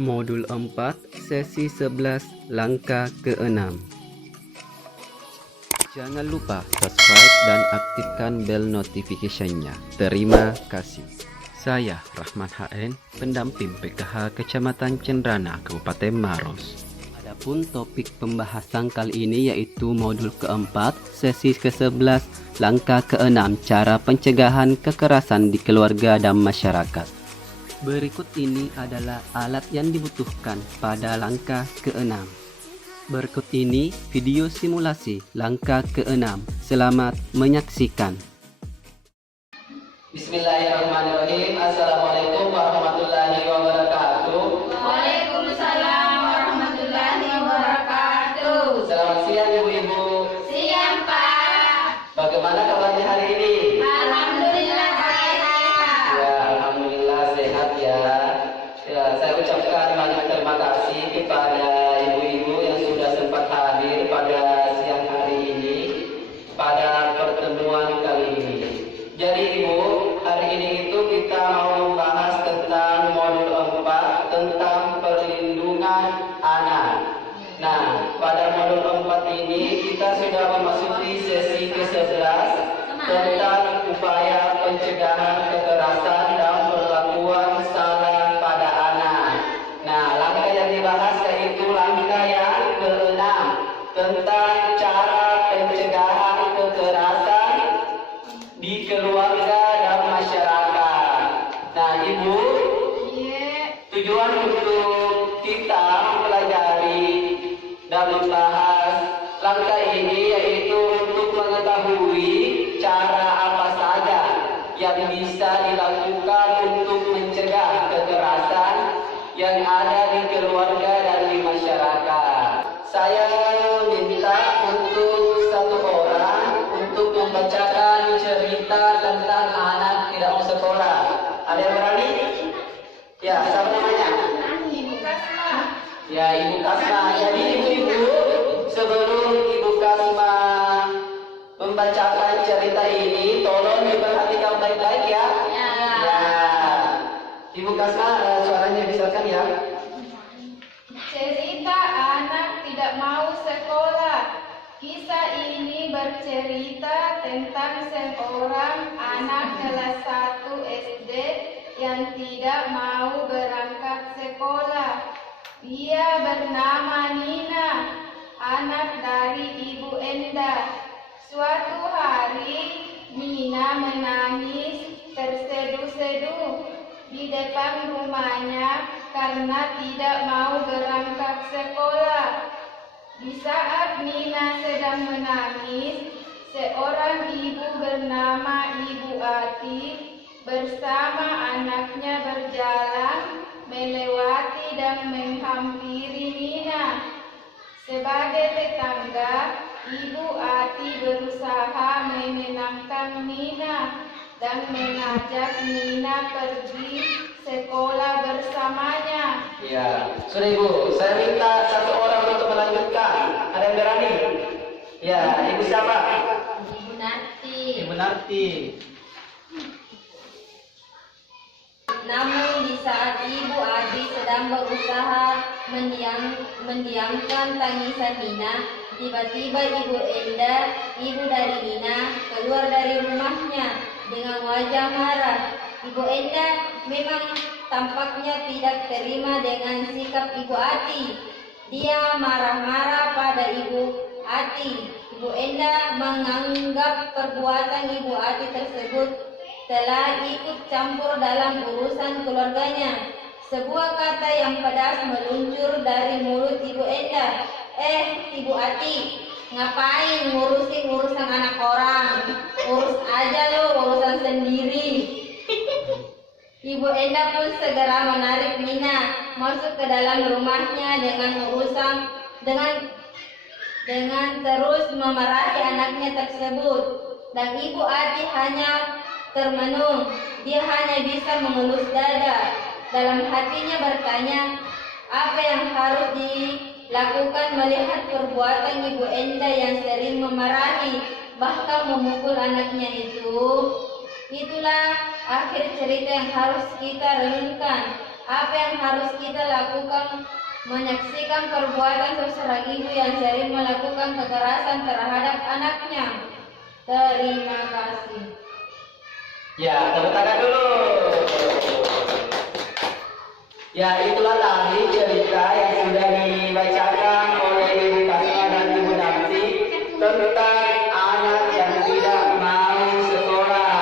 Modul 4, sesi 11, langkah ke-6. Jangan lupa subscribe dan aktifkan bel notification-nya. Terima kasih. Saya Rahman HN, pendamping PKH Kecamatan Cendrana, Kabupaten Maros. Adapun topik pembahasan kali ini yaitu modul keempat, sesi ke-11, langkah ke-6, cara pencegahan kekerasan di keluarga dan masyarakat. Berikut ini adalah alat yang dibutuhkan pada langkah ke-6. Berikut ini video simulasi langkah ke-6. Selamat menyaksikan. Bismillahirrahmanirrahim. Assalamualaikum warahmatullahi wabarakatuh. Waalaikumsalam warahmatullahi wabarakatuh. Selamat siang ibu-ibu. Siang Pak. Bagaimana kabarnya hari ini? Alhamdulillah sehat. Ya, alhamdulillah sehat ya. Ya, saya ucapkan banyak terima kasih kepada ibu-ibu yang sudah sempat hadir pada siang hari ini pada pertemuan kali ini. Jadi ibu, hari ini itu kita mau membahas tentang modul 4 tentang perlindungan anak. Nah, pada modul 4 ini kita sudah memasuki sesi ke-11 tentang upaya pencegahan kekerasan dan perlakuan salah pada anak. Nah, langkah yang dibahas yaitu langkah yang ke-6 tentang cara pencegahan kekerasan di keluarga dan masyarakat. Nah, ibu, tujuan untuk kita mempelajari dan membahas langkah ini yaitu untuk mengetahui cara apa saja yang bisa dilakukan untuk mencegah kekerasan yang ada di keluarga dan di masyarakat. Saya minta untuk satu orang untuk membacakan cerita tentang anak tidak mau sekolah. Ada yang berani? Ya, siapa namanya? Ibu Kasma. Ya, Ibu Kasma. Jadi ibu-ibu, sebelum Ibu Kasma membacakan cerita ini, tolong diperhatikan baik-baik ya. Ya. Ibu Kasma, suaranya bisarkan ya. Cerita anak tidak mau sekolah. Kisah ini bercerita tentang seorang anak kelas 1 SD yang tidak mau berangkat sekolah. Dia bernama Nina, anak dari Ibu Enda. Suatu hari, Nina menangis terseduh-seduh di depan rumahnya karena tidak mau berangkat sekolah. Di saat Nina sedang menangis, seorang ibu bernama Ibu Ati bersama anaknya berjalan melewati dan menghampiri Nina. Sebagai tetangga, Ibu Ati berusaha menenangkan Nina dan mengajak Nina pergi sekolah bersamanya. Ya, sudah Ibu, saya minta satu orang untuk melanjutkan. Ada yang berani? Ya, Ibu siapa? Ibu Nati. Ibu Narti. Namun di saat Ibu Adi sedang berusaha mendiamkan tangisan Nina, tiba-tiba Ibu Enda, ibu dari Nina, keluar dari rumahnya dengan wajah marah. Ibu Enda memang tampaknya tidak terima dengan sikap Ibu Ati. Dia marah-marah pada Ibu Ati. Ibu Enda menganggap perbuatan Ibu Ati tersebut telah ikut campur dalam urusan keluarganya. Sebuah kata yang pedas meluncur dari mulut Ibu Enda. Ibu Ati, ngapain ngurusin urusan anak orang? Urus aja lo urusan sendiri. Ibu Enda pun segera menarik Nina masuk ke dalam rumahnya dengan terus memarahi anaknya tersebut. Dan Ibu Ati hanya termenung. Dia hanya bisa mengelus dada. Dalam hatinya bertanya, apa yang harus dilakukan melihat perbuatan Ibu Enda yang sering memarahi bahkan memukul anaknya itu. Itulah akhir cerita yang harus kita renungkan. Apa yang harus kita lakukan menyaksikan perbuatan seorang ibu yang sering melakukan kekerasan terhadap anaknya? Terima kasih. Ya, tepuk tangan dulu. Ya, itulah tadi cerita yang sudah dibacakan oleh Ibu Kasma dan Ibu Nanti tentang anak yang tidak mau sekolah.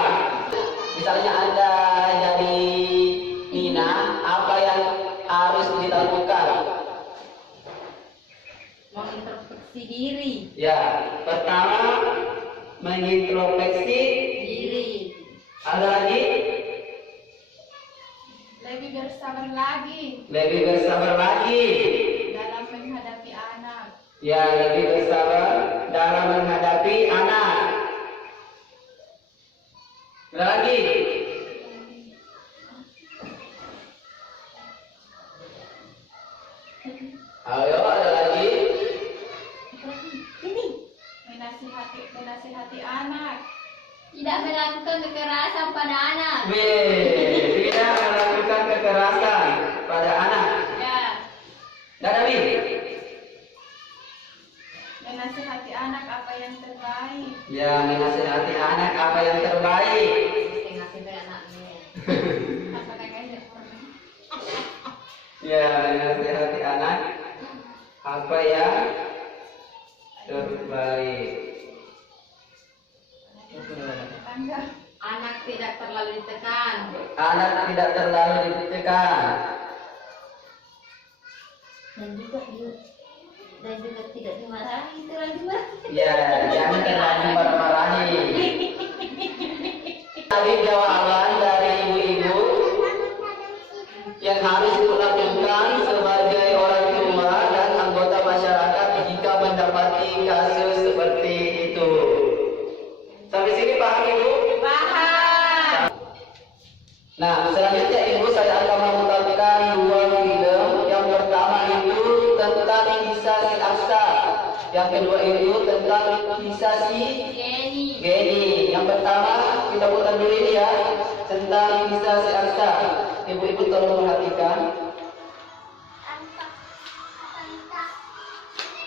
Misalnya Anda jadi Nina, apa yang harus dilakukan? Mengintrospeksi diri. Ya, pertama mengintrospeksi Diri. Ada lagi? Lebih bersabar lagi Lebih bersabar lagi. dalam menghadapi anak. Ya, lebih bersabar dalam menghadapi anak. Ada lagi? Ayo, ada lagi? Menasihati anak. Tidak melakukan kekerasan pada anak. B. Tidak melakukan kekerasan pada anak. Ya, Dan B. menasihati anak apa yang terbaik. Ya, menasihati anak apa yang terbaik. Apa kagaknya pernah? Ya, menasihati anak apa yang terbaik. Tetangga. Anak tidak terlalu ditekan. Anak tidak terlalu ditekan. Dan juga tidak dimarahi terlalu banyak. Ya, jangan terlalu marah-marahi. Tadi jawaban dari ibu-ibu yang harus dilakukan sebagai orang tua dan anggota masyarakat jika mendapati kasus seperti itu. Sampai sini paham Ibu? Paham. Nah, selanjutnya Ibu saya akan memutarkan dua film. Yang pertama itu tentang kisah si Aksa. Yang kedua itu tentang kisah si Geni. Yang pertama kita putar dulu ini ya, tentang kisah si Aksa. Ibu-ibu tolong perhatikan.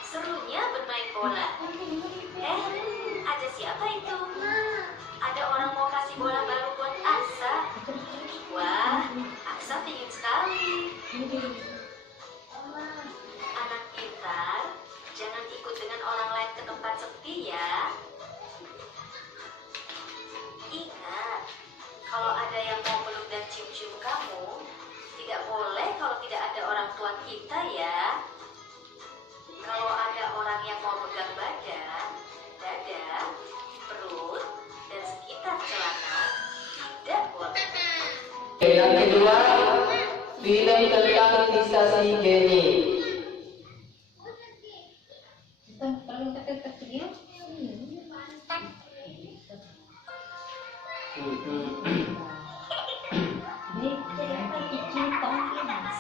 Serunya bermain bola. Ada siapa itu? Ada orang mau kasih bola baru buat Aksa. Wah, Aksa pingin sekali. Anak pintar, jangan ikut dengan orang lain ke tempat sepi ya. Ingat, kalau ada yang mau peluk dan cium-cium kamu, tidak boleh kalau tidak ada orang tua kita ya. Kalau ada orang yang mau pegang badan, dada, perut, dan sekitar celana, tidak boleh. Yang kedua, film tentang kisah si Geni.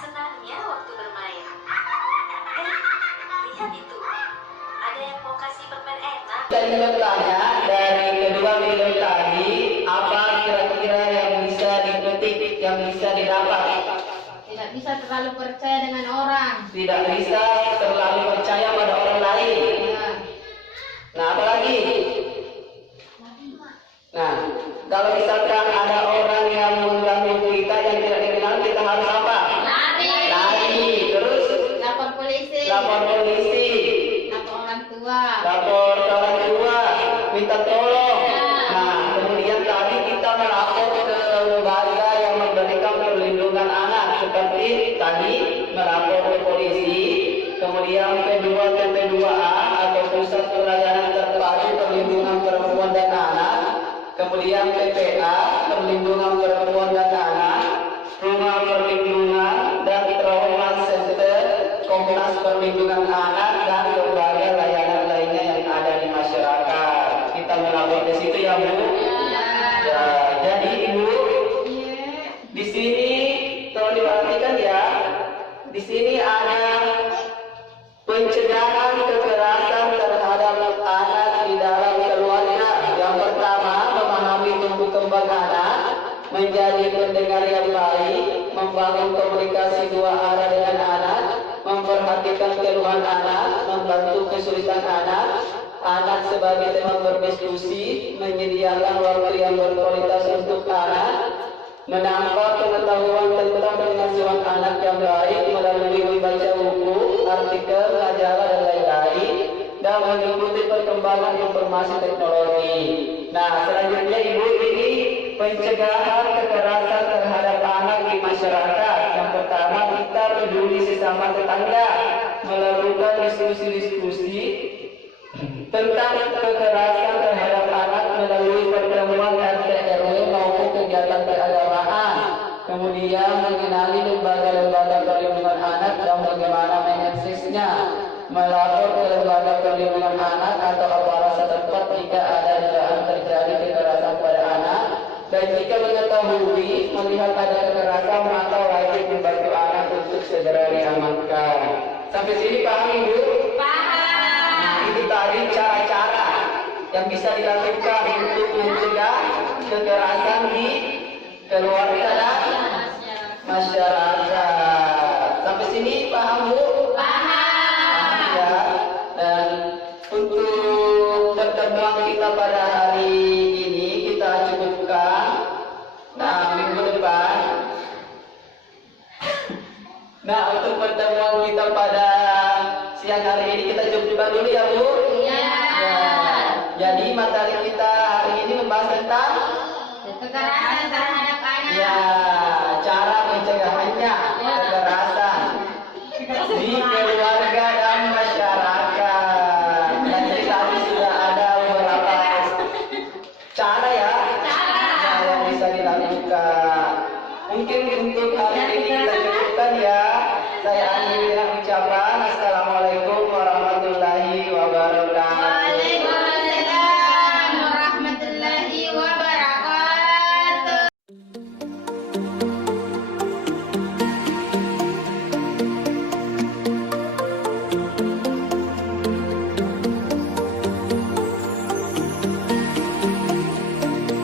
Senangnya waktu bermain. Lihat itu. Ada yang mau kasih permen enak. Saya ingin bertanya dari kedua film tadi, apa kira-kira yang bisa dipetik, yang bisa didapat? Tidak bisa terlalu percaya dengan orang. Tidak bisa terlalu percaya pada orang lain. Nah, apa lagi? Nah, kalau misalkan ada orang yang mengganggu kita yang tidak dikenal, kita harus apa? Lari. Lari. Terus Lapor polisi. lapor polisi, Lapor orang tua. lapor ke orang tua, minta tolong. Nah, kemudian tadi kita melapor ke lembaga yang memberikan perlindungan anak, seperti tadi melapor ke polisi, kemudian P2A atau Pusat Pelayanan Terpadu Perlindungan Perempuan dan Anak, kemudian PPA Perlindungan Perempuan dan Anak, Rumah Perlindungan dan Trauma Center, Komnas Perlindungan Anak, dan lembaga layanan lainnya yang ada di masyarakat. Kita melapor ke situ ya Bu. Ya, jadi Ibu, di sini tolong diperhatikan ya. Di sini ada pencegahan kekerasan terhadap anak di dalam keluarga. Yang pertama, memahami tumbuh kembang anak, menjadi pendengar yang baik, membangun komunikasi pendidikan anak, anak sebagai teman berdiskusi, menyediakan waktu yang berkualitas untuk anak, menambah pengetahuan tentang pengasuhan anak yang baik melalui membaca buku, artikel, majalah, dan lain-lain, dan mengikuti perkembangan informasi teknologi. Nah, selanjutnya Ibu, ini pencegahan kekerasan terhadap anak di masyarakat. Yang pertama, kita peduli sesama tetangga, melakukan diskusi-diskusi tentang kekerasan terhadap anak melalui pertemuan RT RW maupun kegiatan keagamaan. Kemudian mengenali lembaga-lembaga perlindungan anak dan bagaimana mengaksesnya, melapor ke lembaga perlindungan anak atau aparat setempat jika ada dugaan terjadi kekerasan pada anak, dan jika mengetahui melihat ada kekerasan maka wajib membantu anak untuk segera diamankan. Sampai sini paham Ibu? Paham. Nah, itu tadi cara-cara yang bisa dilakukan untuk mencegah kekerasan di keluarga dan masyarakat. Sampai sini paham Bu? Paham ya. Dan untuk pertemuan kita pada hari ini kita cukupkan. Nah, minggu depan. Nah, untuk pertemuan kita pada siang hari ini kita cukupkan dulu ya Bu. Iya. Ya. Jadi materi kita hari ini membahas tentang Kekerasan terhadap anak. ya cara pencegahannya kekerasan di keluarga dan masyarakat. Dan jadi tadi sudah ada beberapa cara ya yang bisa dilakukan. Mungkin untuk hari ini kita cukupkan ya. Saya akhiri dengan ucapan Assalamualaikum warahmatullahi wabarakatuh. Waalaikumsalam warahmatullahi wabarakatuh.